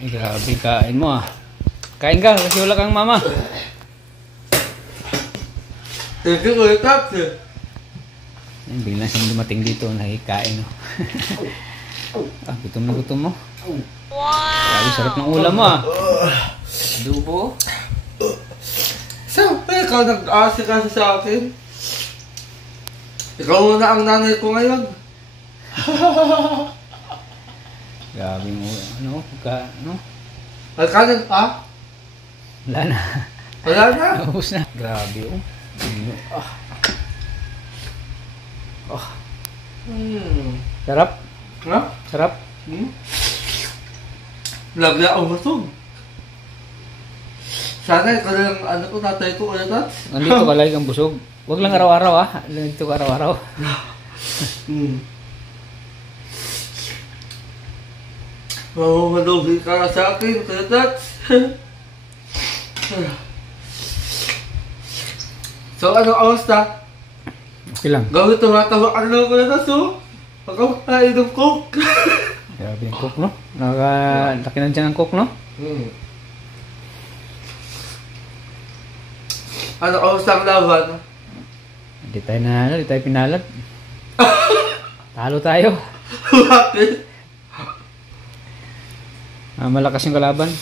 Ay, grabe kain mo ah. Kain ka kasi wala kang mama. Thank you, Kuya Tats. Ayun, bigla siyang dumating dito, nakikain oh. Ah, gutom na gutom mo. Grabe, sarap ng ulam mo ah. Adobo. Siyempre, ikaw nag-aasikaso sa akin. Ikaw na ang nanay ko ngayon. Grabe mo, ano, ano? Alkanin pa? Wala na. Wala na. Naubos na. Grabe oh. Ah. Oh. Sarap? Ha? Sarap? Lagla ang busog. Sana ikaw na lang, ano ko, tatay ko, Kuya Tats. Nandito ka lagi kang busog. Huwag lang araw-araw ah. Nandito ka araw-araw. Malugi ka sa akin, Kuya Tats. So, anong awasta? Okay lang. Gawin tumatawaan lang, Kuya Tats, oh. Pagkakain ng coke. Grabe yung cook, no? Nakalaki na dyan ang cook, no? Ano awasta ang laban? Hindi tayo nanalo, hindi tayo pinalat. Talo tayo. Bakit? Malakas yung kalaban.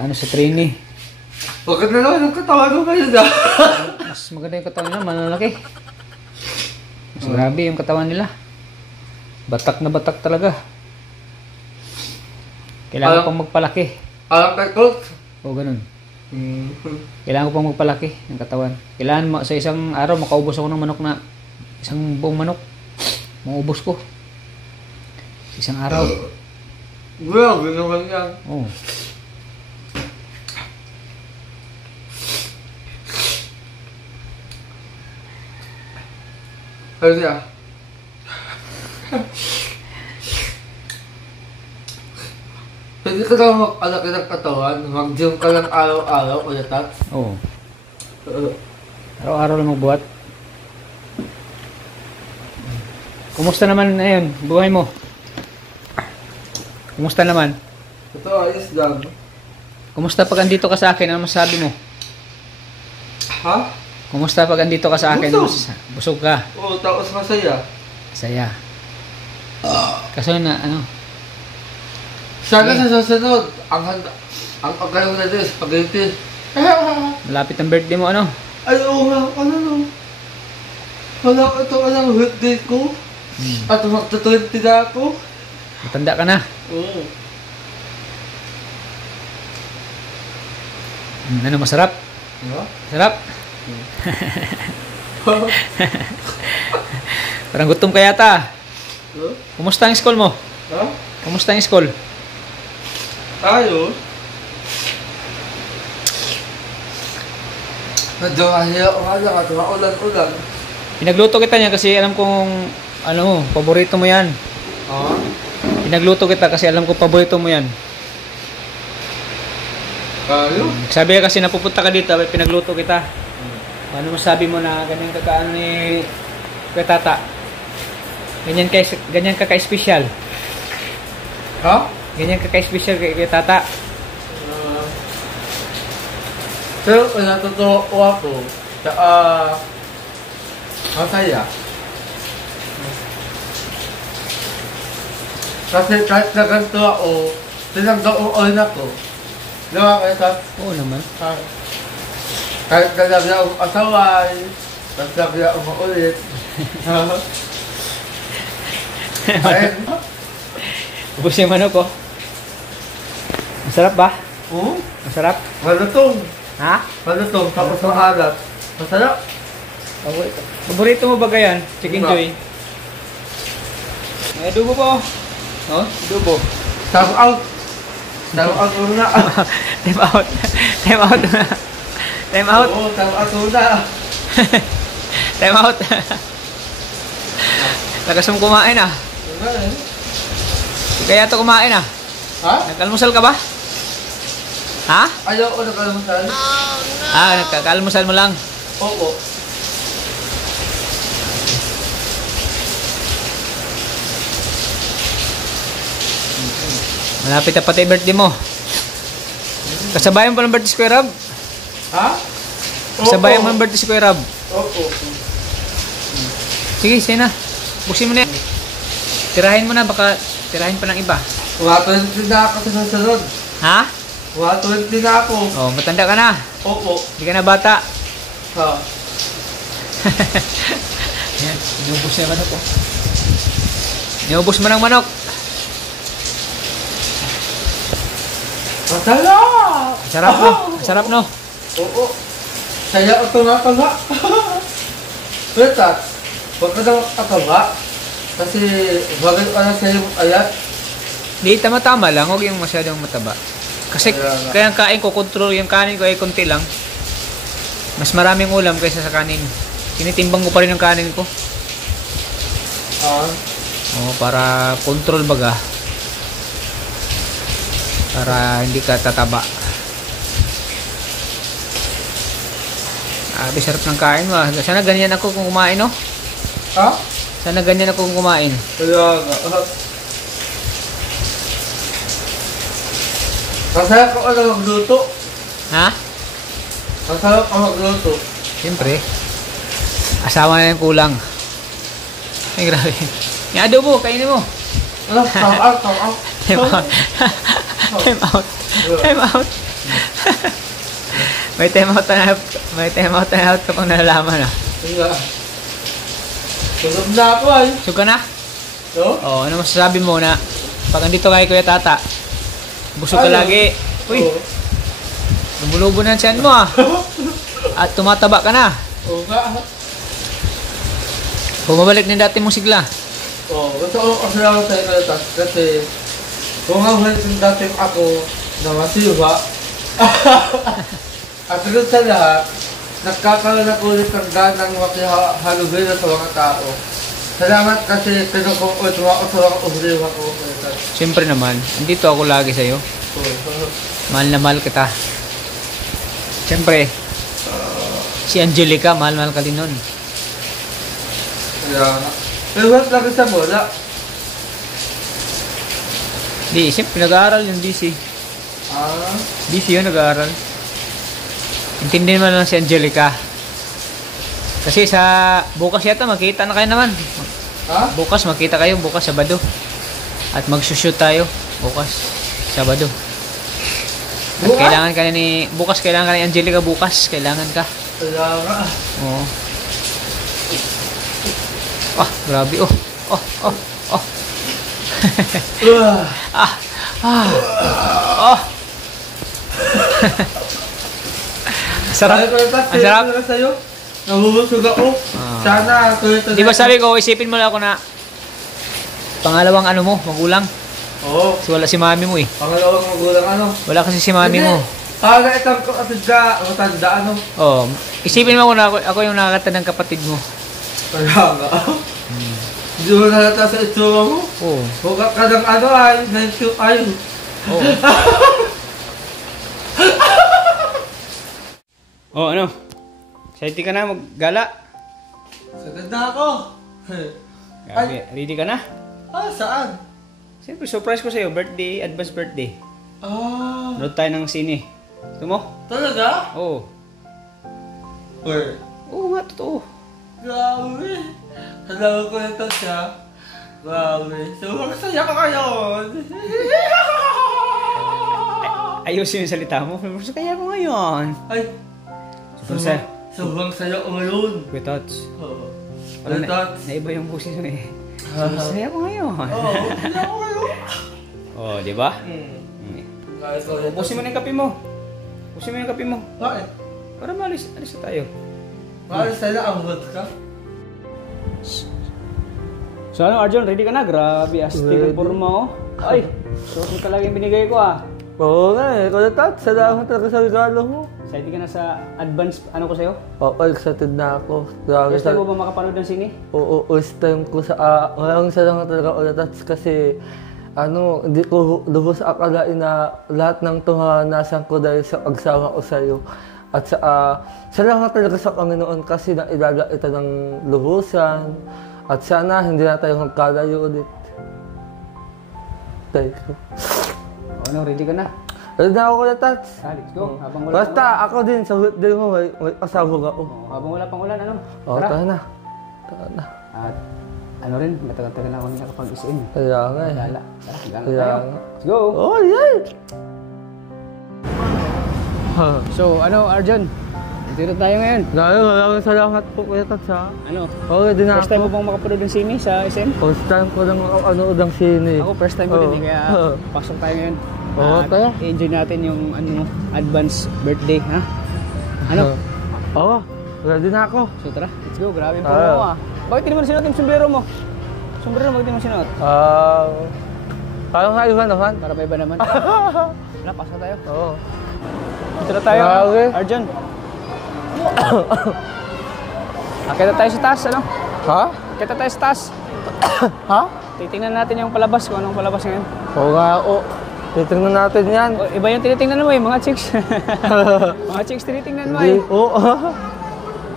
Ano sa trainee. Bakit na naman ang katawan mo kayo na? Mas maganda yung katawan nila, malalaki. Mas grabe yung katawan nila. Batak na batak talaga. Kailangan pang magpalaki. Alam kay Coach? O ganun. Kailangan ko pang magpalaki ng katawan. Kailangan sa isang araw makaubos ako ng manok na isang buong manok. Maubos ko. Isang araw. Grabe naman yan. Oo. Ayun siya. Pwede ka lang mag-alaki ng katawan, mag-gym ka lang araw-araw, Kuya Tats. Oo. Araw-araw lang magbuhat. Kumusta naman ngayon, buhay mo? Kumusta naman? Ito, ayos lang. Kumusta pag andito ka sa akin? Ano masasabi mo? Ha? Kumusta pag andito ka sa akin? Busog. Busog ka? Oo, tapos masaya. Saya. Kaso na, ano? Sana sa susunod, ang pagkain na din, spaghetti. Malapit ang birthday mo, ano? Ay, oo nga, ano no? Wala ko ito, alam, birthday ko. At magta-20 na ako. Matanda ka na. Oo. Ano, masarap? Diba? Sarap? Parang gutom ka yata. Kumusta ang school mo? Ha? Kumusta ang school? Tayo? Medyo mahiya ko nga lang at maulan-ulan. Pinagluto kita niya kasi alam kong ano, paborito mo yan. Ha? Pinagluto kita kasi alam ko paborito mo yan. Tayo? Sabi ka kasi napupunta ka dito, pinagluto kita. Ano masabi mo na ganyan kakaano ni Kuya Tata? Ganyan ka ka-special. Ha? Ganyan ka ka-special kay Kuya Tata. Pero natutuwa ako sa masaya. Kasi kahit na ganito ako, tinagdaon ako. Di ba kayo sa... Oo naman. Kahit na lagyan akong asaway, tapos lagyan akong maulit. Ayun. Ubus yung manok ko. Masarap ba? Oo? Masarap? Malutong. Ha? Malutong, tapos maalat. Masarap. Paborito mo ba yan? Chicken Diba? joy? May adobo po. Oh, adobo. Time out. Time out muna. Time out. Time out. Time out. Oo, time out muna. Time out. Lakas mong kumain ah. Kaya ito kumain ah. Ha? Nag-almusal ka ba? Ha? Ayaw ko nagkalmasal. Nagkaalmusal mo lang. Oo. Malapit na pati birthday mo. Kasabayan pa ng birthday si Kuya Rab. Ha? Kasabayan mo ng birthday si Kuya Rab. Oo. Sige, sige na. Buksin mo na yan. Tirahin mo na, baka tirahin pa ng iba. 120 na ako sa sunod. Ha? 120 na ako. Oh, matanda ka na. Oo. Hindi ka na bata. Ha? Yan, inubos na yung manok oh. Inubos mo ng manok. Masarap! Sarap no? Sarap no? Oo. Saya ito nga ka nga. Betat, huwag ka na makakaba. Kasi bagay ka na sa iyong ayat. Di, tama-tama lang. Huwag yung masyadong mataba. Kasi kaya ang kain ko, control yung kanin ko ay konti lang. Mas maraming ulam kaysa sa kanin. Tinitimbang ko pa rin ang kanin ko. Ah. Oh, para control baga. Para hindi ka tataba. Sarap ng kain mo. Sana ganyan ako kung kumain, no? Ha? Sana ganyan ako kung kumain. Kaya nga. Masarap ka na magluto. Ha? Masarap ka magluto. Siyempre. Asawa na yung kulang. Ay, grabe. Yung adobo, kainin mo. Ano? Come out, come out. Time out. Time out. Time out. May time out na. May time out na kapag nalalaman ah. Kaya. Tulog na ako ay. Suka na? No? Oh, ano masasabi mo na pag andito kay Kuya Tata, busog ka Ano? lagi. Uy, Oo. lumulubo na ang tiyan mo ah. At tumataba ka na. Oo nga. Bumabalik na yung dati mong sigla. Oo. Gusto ko kasalamat sa ikalatas. Kasi kung nga ulit yung dating ako na masiwa. At doon sa lahat, nagkakaroon ako ulit ng ganang makihalugin sa mga tao. Salamat kasi pinukukot mo ako sa mga ubriwa ko. Siyempre naman, andito ako lagi sa'yo. Mahal na mahal kita. Siyempre, si Angelica, mahal-mahal ka din nun. Kaya nga. Pero ba't lagi sa bola? Di, siyempre nag-aaral yung DC. Ah? DC yun, nag-aaral. Intindihin mo lang si Angelica. Kasi sa bukas yata, magkita na kayo naman. Ha? Bukas, magkita kayo. Bukas, Sabado. At magsushoot tayo. Bukas, Sabado. At Bukas? kailangan ka na ni... Bukas, kailangan ka ni Angelica. Bukas, kailangan ka. Kaya nga. Oo. Ah, grabe. Oh, oh, oh, oh. Ah, ah, oh. Sarap. Ang sarap. Sa'yo. Nabubusog ako. Ah. Sana tuloy-tuloy. Di ba sabi ko, isipin mo lang ako na pangalawang ano mo, magulang. Oo. Kasi wala si mami mo eh. Pangalawang magulang ano. Wala kasi si mami mo. Para itang ko kasi ka, matanda ano. Oh, isipin mo ako na ako yung nakakata ng kapatid mo. Kaya nga. Hindi mo nalata sa itsura mo. Oo. Huwag ka ng ano ay, 92 ay. Oo. Oh, ano? Excited ka na maggala? Sagad na ako. Grabe, ready ka na? Ah, saan? Siyempre, surprise ko sa'yo. Birthday, advance birthday. Ah, Nood tayo ng sine. Gusto mo? talaga? Oo. Where? Oo nga, totoo. Grabe. Alam ko ito siya. Grabe. So, masaya ka ngayon. Ayusin yung salita mo. Pero kaya ko ngayon. Ay, Super saya. sobrang saya ko ngayon. Kuya Tots. Oo. Wala Ay, Tots. Naiba yung busis mo eh. Super saya ko ngayon. Oo, masaya ko ngayon. Oh, di ba? Kahit ko ito. Ubusin mo na yung kape mo. Ubusin mo yung kape mo. Bakit? Para alis na tayo. Bakit sana ang vodka? So ano, Arjun, ready ka na? Grabe, astig ang Ready. forma oh. Ay, suot mo talaga yung binigay ko ah. Oo nga eh. Kuya Tat, salamat talaga sa regalo mo. Excited ka na sa advance, ano ko sa'yo? Oo, excited na ako. Grabe First time mo ba makapanood ng sine? Oo, first time ko sa... maraming salamat talaga Kuya Tats kasi hindi ko lubos akalain na lahat ng naranasan ko dahil sa pagsama ko sa'yo. At salamat talaga sa Panginoon kasi nailala ito ng lubusan. At sana hindi na tayo magkalayo ulit. Tay ko. Ano, ready ka na? Ready na ako Kuya Tats. Let's go. Habang wala Basta ako din, sa birthday mo, may pasabog ako. habang wala pang ulan, ano? Tara na. Tara na. At ano rin, matagal-tagal na ako nakapag-isin. Kaya nga eh. Lala. Tara, gano'n Kaya tayo. nga. Let's go. Oh, yay! So, ano, Arjun? Dito tayo ngayon. Maraming salamat po Kuya Tats ha. Ano? Okay din First time ako. mo bang makapanood ng sine sa SM? First time ko lang anood ang sine. Ako first time ko din eh, kaya pasok tayo ngayon. Oo, At tayo. enjoy natin yung ano, advance birthday, ha? Ano? Oo, ready na ako. So tara, let's go. Grabe po Tara. mo ah. Bakit hindi mo na sinuot yung sombrero mo? Sombrero, bakit hindi mo sinuot? Parang nga iba naman. Para may iba naman. Wala, pasok tayo. Oo. Dito na tayo, Grabe. Arjun. Akita tayo sa taas, ano? Ha? Akita tayo sa taas. Ha? Titingnan natin yung palabas, kung anong palabas ngayon. Oo nga, oo. Titignan natin yan. O, iba yung tinitingnan mo eh, mga chicks. Mga chicks tinitingnan mo Hindi, eh. oo.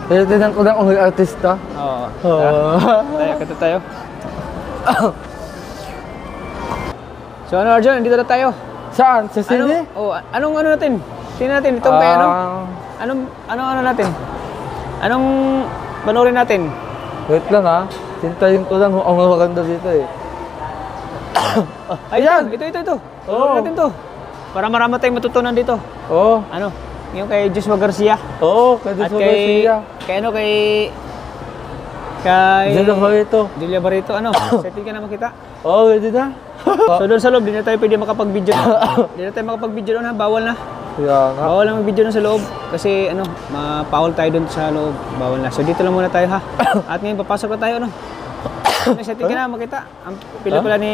Titignan ko lang kung may artista. Oo. Oo. Tayo, akita tayo. So ano Arjun, dito na tayo. Saan? Sa sine? Anong ano natin? Tingnan natin, itong kay ano? Ano natin? Anong panoorin natin? Wait lang ha. Tintayin ko lang kung ang maganda dito eh. Ayan! Ito. Oo. Panoorin natin to. Para marami tayong matutunan dito. Oo. Ano? Yung kay Joshua Garcia. Oo, kaya At dito kay... siya. Kay Diyan ako ito. Julia Barreto. Ano? Setting ka na makita? Oo, ready na. So doon sa loob, di na tayo pwede makapag-video. Di na tayo makapag-video doon ha. Bawal na. Kaya nga. Bawal lang mag-video doon sa loob. Kasi ano, ma-foul tayo doon sa loob. Bawal na. So dito lang muna tayo ha. At ngayon, papasok na tayo ano. May setting ka na makita. Ang pelikula ni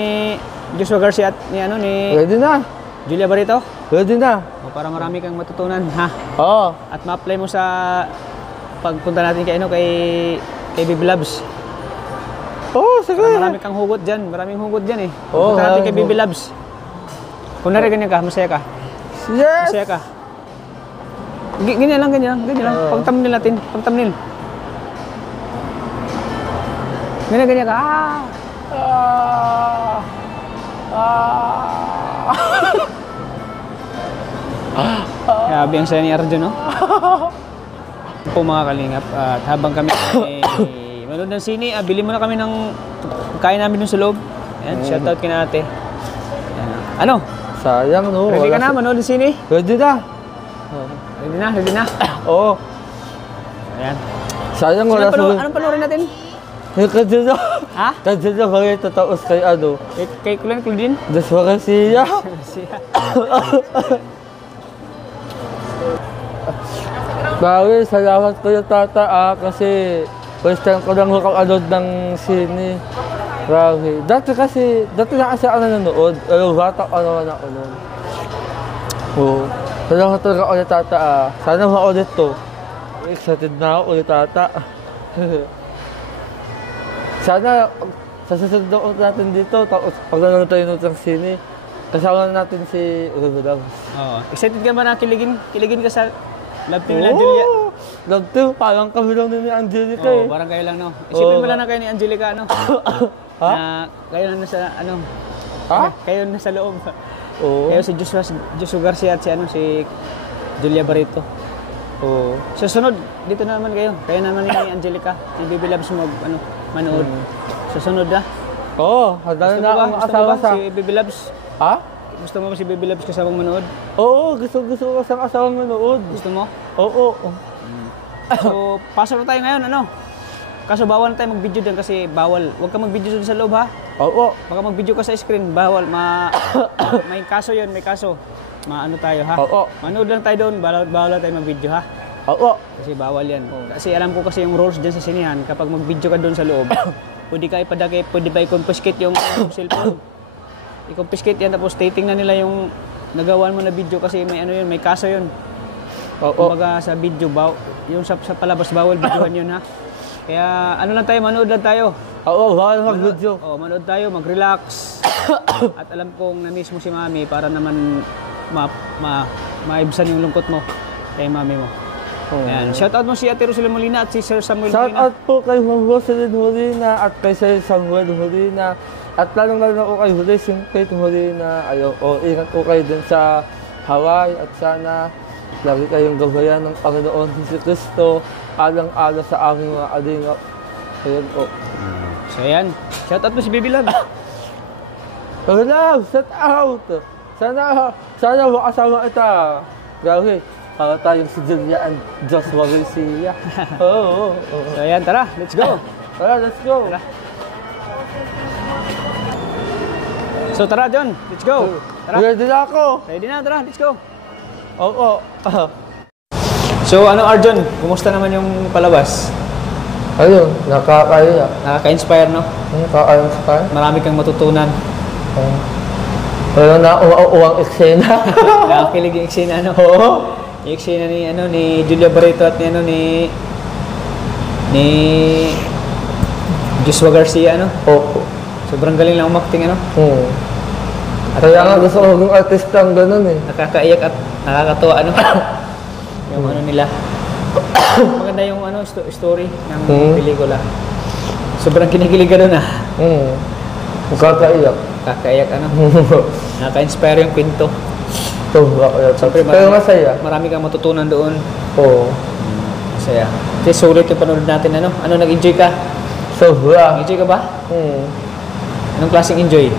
Joshua Garcia at ni Ready na. Julia Barreto. Ready na. O, para marami kang matutunan ha. Oo. At ma-apply mo sa pagpunta natin kay Baby Labs. Oo, sige. Para marami kang hugot dyan. Maraming hugot dyan eh. Oo, Punta natin kay maraming Baby Labs. Kung nariganyan ka, masaya ka. Yes! Masaya ka. Ganyan lang. Pag thumbnail natin. Pag thumbnail. Ganyan ka. Grabe ang saya ni Arjun, no? Po mga kalingap. At habang kami manood ng sine, bili muna kami ng kain namin dun sa loob. Ayan, shoutout kina ate. Ayan. Ano? Sayang no. Ready ka Wala na? Manood ng sine? Ready na. Ready na? Oo. Ayan. Sayang wala sa... Anong panoorin natin? Yung kadyo Ha? na kaya tataos kay ano. Kay Kulan Claudine? Joshua Garcia. Bawi, salamat ko yung tata kasi first time ko lang makapanood ng sine. Grabe. Dati na kasi ako nanonood. Bata ko naman ako nun. Oo. Salamat talaga ulit tata Sana maulit to. Excited na ako ulit tata. Sana sa susunod na ulit natin dito, tapos pag nanonood tayo ng sine, kasama natin si Ruby Labs. Oo. Excited ka ba na kiligin ka sa Love Team nila, Julia? Love Team, parang kami lang din ni Angelica Oo, eh. parang kayo lang, no? Isipin mo Oo. lang na kayo ni Angelica, ano? Ha? Na kayo lang nasa, ano? Ha? Kayo nasa loob. Oo. Kayo si Joshua Garcia at si Julia Barreto. Oo. Sa sunod, dito naman kayo. Kayo naman ni Angelica. Si Baby Labs manood. Sa sunod na. Oo, handa na akong asawa sa... si Baby Labs? Ha? Gusto mo ba si Baby Labs kasamang manood? Oo, gusto ko sa asawang manood. Gusto mo? Oo. So, pasok na tayo ngayon, ano? Kaso bawal na tayo mag-video dyan kasi bawal. Huwag ka mag-video dyan sa loob, ha? Oo. Baka mag-video ka sa screen, bawal. May kaso yun, may kaso. Maano tayo, ha? Oo. Manood lang tayo doon, bawal lang tayo mag-video, ha? Oo. Kasi bawal yan. Kasi alam ko kasi yung rules dyan sa sinihan, kapag mag-video ka doon sa loob, pwede ka ipadagay, pwede ba i-confiscate yung cellphone? I-confiscate yan, tapos titingnan nila yung nagawan mo na video kasi may ano yun, may kaso yun. Oo. Kumbaga sa video, yung sa palabas, bawal videohan yun, ha? Kaya ano lang tayo, manood lang tayo. Oo, bawal mag-video. Manood tayo, mag-relax. At alam kong na-miss mo si Mami para naman maibsan yung lungkot mo kay Mami mo. Ayan. Shoutout mo si Ate Rosalie Molina at si Sir Samuel Shout Molina. out po kay Ma'am Rosalie Molina at kay Sir Samuel Molina At lalong-lalo na po kayo huli, siyempre huli na ingat po kayo dun sa Hawaii at sana lagi kayong gabayan ng Panginoon Jesucristo alang-ala sa aming mga alingap. Ayun po. So ayan, shout out mo si Baby Love. Love, set out! Sana makasama ita. Grabe, para tayong si Julian Joshua Garcia. Oo. So ayan, tara, let's go. Tara, let's go. Tara. So tara John, let's go. Tara. Ready na ako. Ready na, tara, let's go. Oo. So ano Arjon, kumusta naman yung palabas? Ayun, nakakaya. Nakaka-inspire no? Nakakaya sa kanya. Marami kang matutunan. Wala na uwang eksena. Nakakilig yung eksena no? Oo. Yung eksena ni Julia Barreto at ni Joshua Garcia no? Oo. Sobrang galing lang umakting ano? At kaya nga gusto ko ng artista ang ganun eh. Nakakaiyak at nakakatuwa ano? Yung ano nila. Maganda yung ano story ng pelikula. Sobrang kinikilig ka doon ah. Nakakaiyak. Kakaiyak ano. Nakaka-inspire yung kwento. Siyempre, Pero masaya. Marami kang matutunan doon. Oo. Masaya. Kasi sulit yung panonood natin ano. Ano nag-enjoy ka? Sobra. Nag-enjoy ka ba? Anong klaseng enjoy?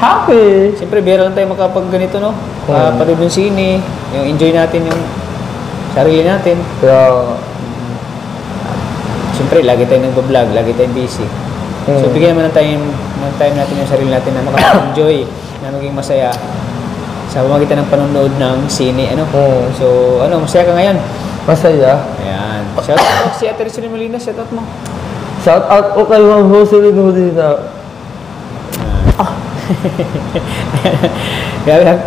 Happy. Siyempre, bira lang tayo makapag ganito no. Panood ng sine. Yung enjoy natin yung sarili natin. Kaya, siyempre, lagi tayong nagbablog, lagi tayong busy. So, bigyan naman ng time natin yung sarili natin na makaka-enjoy, na maging masaya sa pamamagitan ng panonood ng sine, ano. So, ano, masaya ka ngayon? masaya. Ayan. Shout out si Ate Rizal Molina, shout out mo. Shout out po kay Ma'am Roselyn Molina.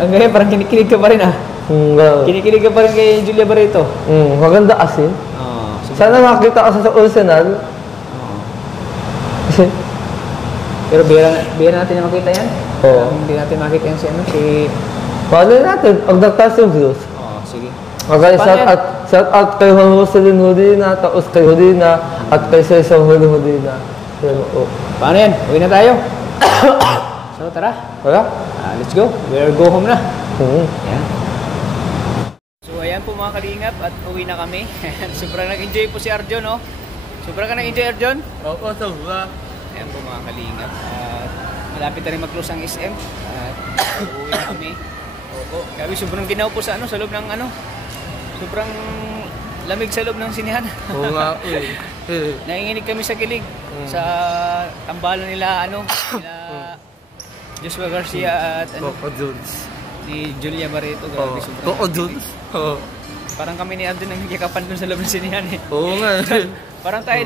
Ang gaya, parang kinikilig ka pa rin ah. Kinikilig ka pa rin kay Julia Barreto. Maganda kasi. So, sana makita ka sa original. Kasi, pero bira natin na makita yan. Oo. Hindi natin makita yan si paano natin? Pag nagtaas yung views. sige. Okay, shout out kay Ma'am Roselyn Molina, tapos kay Molina, at kay Cesar Molina. Paano yan? Uwi na tayo. So, tara. Wala? Let's go. We'll go home na. Ayan. So, ayan po mga kalingap at uwi na kami. Sobrang nag-enjoy po si Arjon, no? Sobrang ka nag-enjoy, Arjon? Oo, sobra. Ayan po mga kalingap. Malapit na rin mag-close ang SM. Uwi na kami. Oo. Grabe, sobrang ginaw po sa sa loob ng sobrang lamig sa loob ng sinihan. Oo nga, Nanginginig kami sa kilig. Sa tambalan nila, nila Joshua Garcia at Coco Jones. Ni Julia Barreto. Grabe, sobrang Coco Jones? Oo. Parang kami ni Abdon ang nagyakapan dun sa loob ng sinihan eh. Oo nga. Parang tayo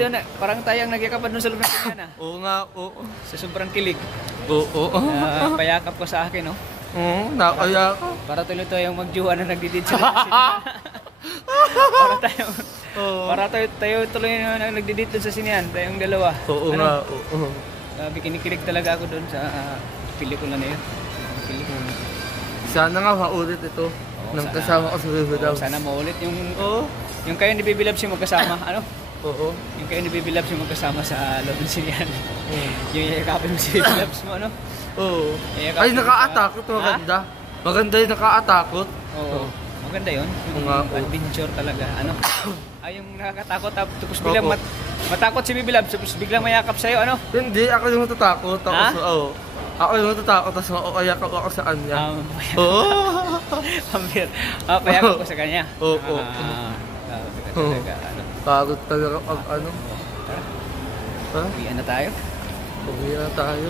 ang nagyakapan dun sa loob ng sinihan ah. Oo nga, oo. Sa sobrang kilig. Oo. Payakap ko sa akin, no? Nakaya ka. Para tuloy tayong magjuwa na nagdidid sa loob ng sinihan. Para tayo tuloy na nagdidid dun sa sinihan. Tayong dalawa. Oo nga, oo. Kinikilig talaga ako dun sa pelikula na yun. Sana nga maulit ito. Nang kasama ko sa Baby Loves. Sana maulit yung kayo ni Baby Loves yung magkasama. Oo. Yung kayo ni Baby Loves yung magkasama sa loob ng sinihan. Yung yakapin mo si Baby Loves mo, ano? Oo. Ay, naka-atakot. Maganda. Maganda yung naka-atakot. Oo. Maganda yun. Yung adventure talaga. Ay, yung nakakatakot. Tapos biglang matakot si Baby Loves. Tapos biglang mayakap sa'yo, ano? Hindi, ako yung matatakot. Ako yung matatakot. Tapos makakayakap ako sa kanya. Oo. Payakap ko sa kanya. Oo. Talaga, Takot talaga pag Tara. Uwian na tayo. Uwian na tayo.